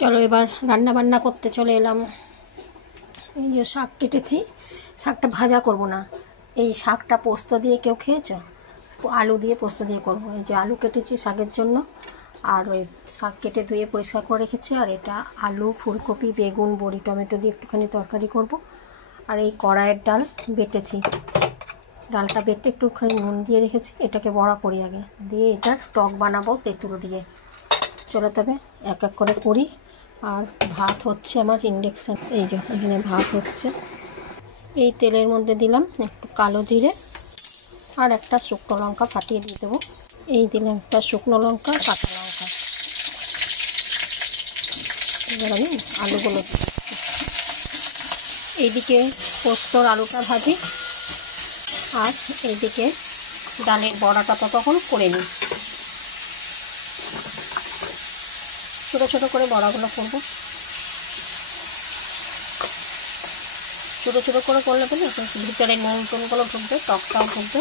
চলো এবার রান্না বান্না করতে চলে এলাম। এই যে শাক কেটেছি, শাকটা ভাজা করব না, এই শাকটা পোস্ত দিয়ে কেউ খেয়েছো? আলু দিয়ে পোস্ত দিয়ে করব। এই যে আলু কেটেছি শাকের জন্য, আর ওই শাক কেটে ধুয়ে পরিষ্কার করে রেখেছি। আর এটা আলু, ফুলকপি, বেগুন, বড়ি, টমেটো দিয়ে একটুখানি তরকারি করব। আর এই কড়াইয়ের ডাল বেটেছি, ডালটা বেটে একটুখানি নুন দিয়ে রেখেছি। এটাকে বড়া করি আগে, দিয়ে এটা টক বানাবো তেঁতুল দিয়ে। চলো তবে এক এক করে করি। আর ভাত হচ্ছে আমার ইন্ডাকশান, এই যে এখানে ভাত হচ্ছে। এই তেলের মধ্যে দিলাম একটু কালো জিরে আর একটা শুকনো লঙ্কা ফাটিয়ে দিয়ে দেবো। এই দিলাম একটা শুকনো লঙ্কা, কাঁচা লঙ্কা। এবার আমি আলুগুলো দিচ্ছি। এইদিকে পোস্তর আলুটা ভাজি, আর এইদিকে ডালের বড়াটা ততক্ষণ করে নিই। ছোটো ছোটো করে বড়াগুলো করবো, ছোটো ছোটো করে করলে বলে ভিতরে নুন টুনগুলো ঢুকবে, টকটাও ঢুকবে,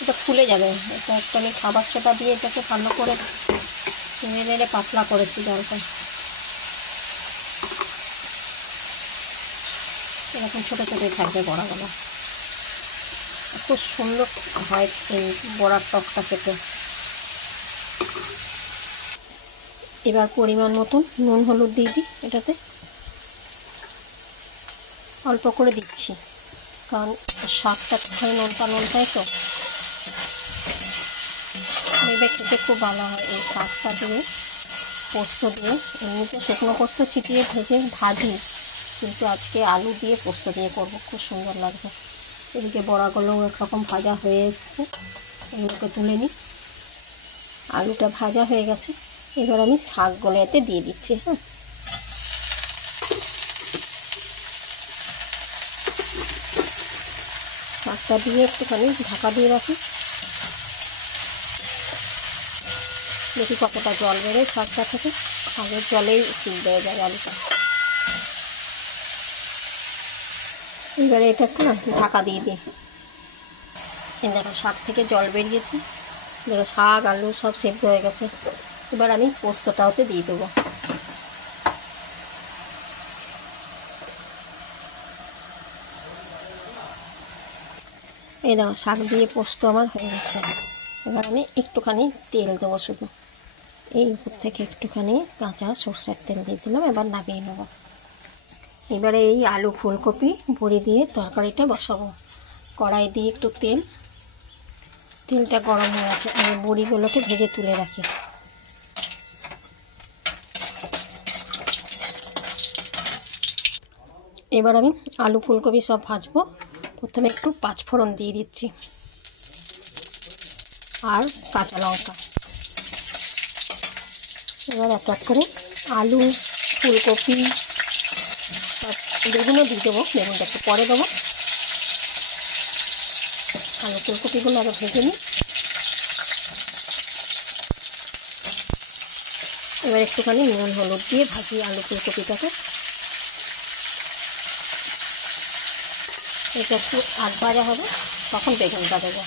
এটা ফুলে যাবে। এটা একটা আমি খাবার সোডা দিয়ে এটাকে ভালো করে নেড়ে নেড়ে পাতলা করেছি জলটা। এরকম ছোটো ছোটোই থাকবে বড়াগুলো, খুব সুন্দর হয় এই বড়ার টকটা খেতে। এবার পরিমাণ মতন নুন হলুদ দিয়ে দিই, এটাতে অল্প করে দিচ্ছি, কারণ শাকটা খাই নোনটাই তো নেবে, খেতে খুব ভালো হয় এই শাকটা দিয়ে পোস্ত দিয়ে। এমনিতে শুকনো পোস্ত ছিটিয়ে ভেজে ভাজি, কিন্তু আজকে আলু দিয়ে পোস্ত দিয়ে করবো, খুব সুন্দর লাগবে। এদিকে বড়াগুলোও একরকম ভাজা হয়ে এসছে, এগুলোকে তুলে নিই। আলুটা ভাজা হয়ে গেছে, এবার আমি শাকগুলো এতে দিয়ে দিচ্ছি। হ্যাঁ, শাকটা দিয়ে একটুখানি ঢাকা দিয়ে রাখি, দেখি কতটা জল বেরোয় শাকটা থেকে। আগের জলেই সিদ্ধ হয়ে যায় আলুটা। এবারে এটা একটু না ঢাকা দিয়ে দিই। দেখো শাক থেকে জল বেরিয়েছে, দেখো শাক আলু সব সিদ্ধ হয়ে গেছে। এবার আমি পোস্তটা ওতে দিয়ে দেবো। এই দেখো শাক দিয়ে পোস্ত আমার হয়ে গেছে। এবার আমি একটুখানি তেল দেবো, শুধু এই উপর থেকে একটুখানি কাঁচা সরষের তেল দিয়ে দিলাম। এবার নামিয়ে নেব। এবারে এই আলু, ফুলকপি, বড়ি দিয়ে তরকারিটা বসাবো। কড়াই দিয়ে একটু তেলটা গরম হয়ে গেছে, আমি বড়িগুলোকে ভেজে তুলে রাখি। এবার আমি আলু ফুলকপি সব ভাজবো। প্রথমে একটু পাঁচফোড়ন দিয়ে দিচ্ছি আর কাঁচা লঙ্কা। এবার এক এক করে আলু, ফুলকপি, বেগুনও দিয়ে দেবো, বেগুনটা একটু পরে দেবো। আলু ফুলকপিগুলো আগে ভেজে নিই। এবার একটুখানি নুন হলুদ দিয়ে ভাজি আলু ফুলকপিটাকে। এটা একটু আধ ভাজা হবে, তখন বেগুনটা দেবো।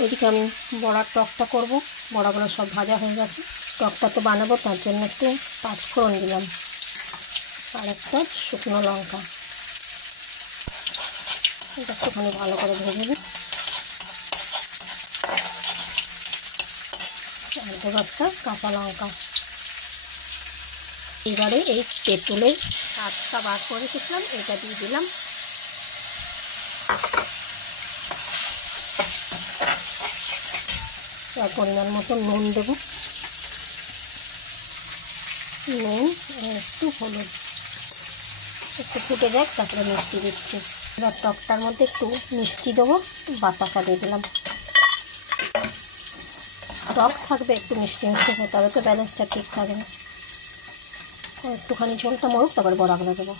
ওইদিকে আমি বড়ার টকটা করব। বড়াগুলো সব ভাজা হয়ে গেছে, টকটা তো বানাবো, তার জন্য একটু পাঁচফোড়ন দিলাম আর একটা শুকনো লঙ্কা। এটা একটুখানি ভালো করে ভেজে নিই। আর দেবো একটা কাঁচা লঙ্কা। এবারে এই তেঁতুলের শাকটা বার করে রেখেছিলাম, এটা দিয়ে দিলাম। আর পরিমাণ মতো নুন দেবো, নুন একটু হলুদ, একটু ফুটে যাক, তারপরে মিষ্টি দিচ্ছি। এবার টকটার মধ্যে একটু মিষ্টি দেবো, বাতাসা দিয়ে দিলাম। টক থাকবে, একটু মিষ্টি মিষ্টি হতে হবে, তো ব্যালেন্সটা ঠিক থাকবে। একটুখানি ঝোলটা মরুক, তারপর বড়াগুলো দেবো।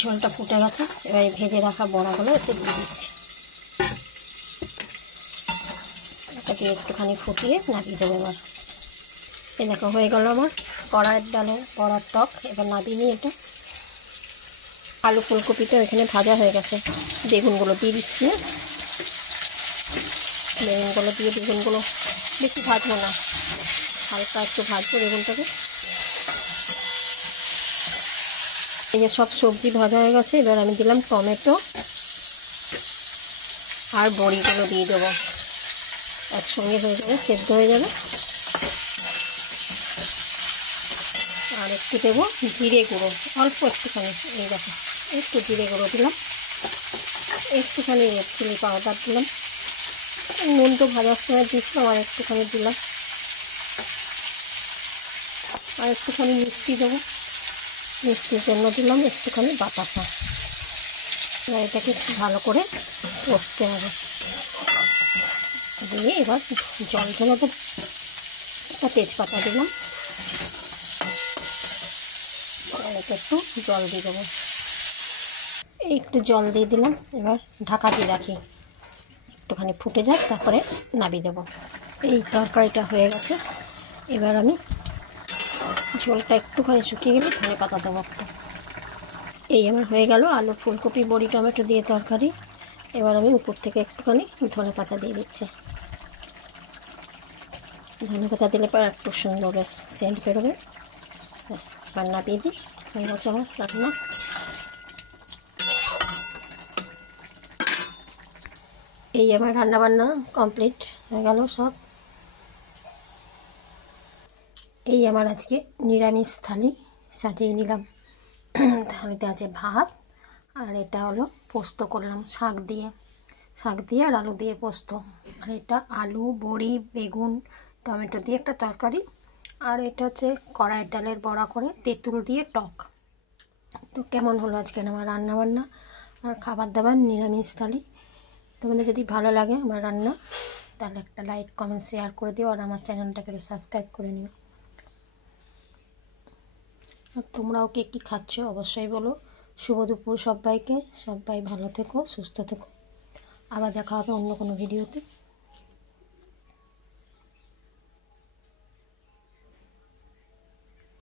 ঝোলটা ফুটে গেছে, এবার ভেজে রাখা বড়াগুলো এতে দিয়ে দিচ্ছি। এটাকে একটুখানি ফুটিয়ে নামিয়ে দেবো। এবার এই দেখো হয়ে গেল আমার কড়াইয়ের ডালের বড়ার টক। এবার নামিয়ে নিই এটা। আলু ফুলকপিটা এখানে ভাজা হয়ে গেছে, বেগুনগুলো দিয়ে দিচ্ছি। বেগুনগুলো বেশি ভাজবো না, হালকা একটু ভাজবো বেগুনটাকে। এই যে সব সবজি ভাজা হয়ে গেছে, এবার আমি দিলাম টমেটো আর বড়িগুলো দিয়ে দেবো, একসঙ্গে হয়ে যাবে, সেদ্ধ হয়ে যাবে। আর একটু দেবো জিরে গুঁড়ো, অল্প একটুখানি, এই দেখো একটু জিরে গুঁড়ো দিলাম, একটুখানি রেড চিলি পাউডার দিলাম, নুন তো ভাজার সময় দিয়েছিলাম, আর একটুখানি দিলাম, আর একটুখানি মিষ্টি দেবো, মিষ্টির জন্য দিলাম একটুখানি বাতাসা। এবার এটাকে একটু ভালো করে কষতে হবে, দিয়ে এবার জল ঢেলে দেবো, একটা তেজপাতা দিলাম, এটা একটু জল দিয়ে দেবো, একটু জল দিয়ে দিলাম। এবার ঢাকা দিয়ে রাখি, একটুখানি ফুটে যাক, তারপরে নামিয়ে দেবো। এই তরকারিটা হয়ে গেছে, এবার আমি ঝোলটা একটুখানি শুকিয়ে গেলে ধনে পাতা দেবো একটা। এই আমার হয়ে গেল আলু ফুলকপি বড়ি টমেটো দিয়ে তরকারি। এবার আমি উপর থেকে একটুখানি ধনে পাতা দিয়ে দিচ্ছি, ধনে পাতা দিলে পর একটু সুন্দর বেশ সেন্ট বেরোবে। ব্যাস রান্না দিয়ে দিই, হয়ে গেছে আমার রান্না। এই আমার রান্না বান্না কমপ্লিট হয়ে গেল সব। এই আমার আজকে নিরামিষ থালি সাজিয়ে নিলাম। থালিতে আছে ভাত, আর এটা হলো পোস্ত করলাম শাক দিয়ে আর আলু দিয়ে পোস্ত, আর এটা আলু বড়ি বেগুন টমেটো দিয়ে একটা তরকারি, আর এটা হচ্ছে কড়াইয়ের ডালের বড়া করে তেঁতুল দিয়ে টক। তো কেমন হলো আজকে আমার রান্না বান্না আর খাবার দাবার নিরামিষ থালি। তোমাদের যদি ভালো লাগে আমার রান্না, তাহলে একটা লাইক কমেন্ট শেয়ার করে দিও, আর আমার চ্যানেলটাকে সাবস্ক্রাইব করে নিও। আর তোমরাও কে কী খাচ্ছ অবশ্যই বলো। শুভ দুপুর সবাইকে, সবাই ভালো থেকো, সুস্থ থেকো, আবার দেখা হবে অন্য কোনো ভিডিওতে।